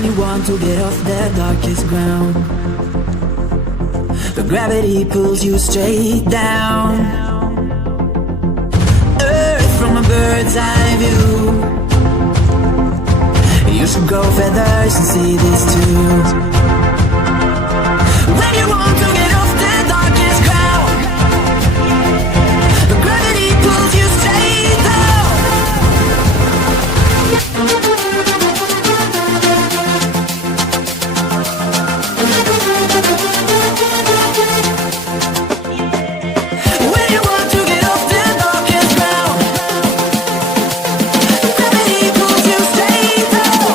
When you want to get off the darkest ground, the gravity pulls you straight down. Earth from a bird's eye view. You should grow feathers and see this too. When you want to get off the darkest ground, the gravity pulls you straight down. When you want to get off the darkest ground, the gravity pulls you straight down.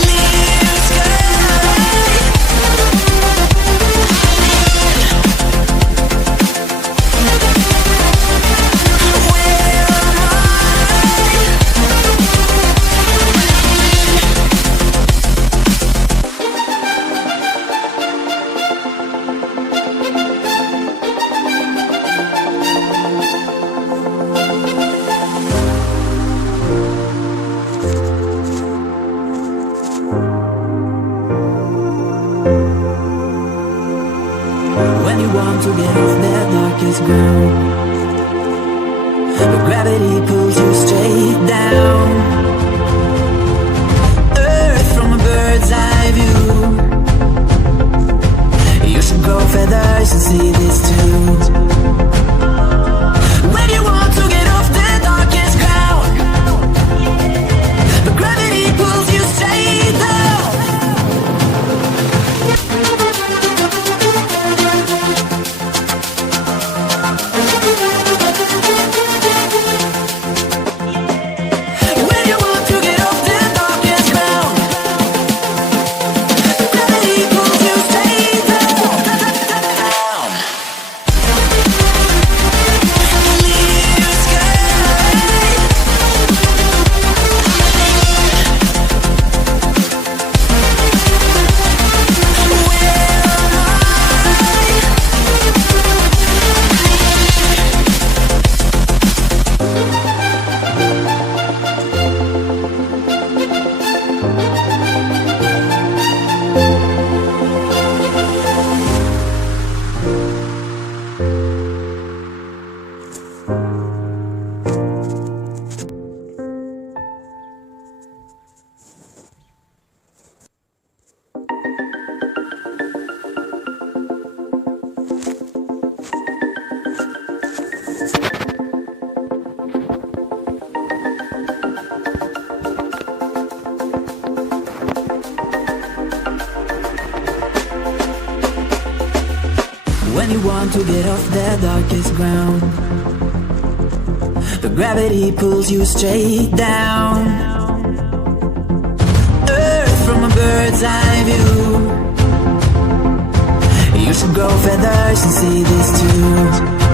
Clear sky. When you want to get off the darkest ground, the gravity pulls you straight down. Earth from a bird's eye view. You should grow feathers and see this too. When you want to get off the darkest ground, the gravity pulls you straight down. When you want to get off the darkest ground, the gravity pulls you straight down. Clear sky. When you want to get off the darkest ground, the gravity pulls you straight down. Earth from a bird's eye view. You should grow feathers and see this too.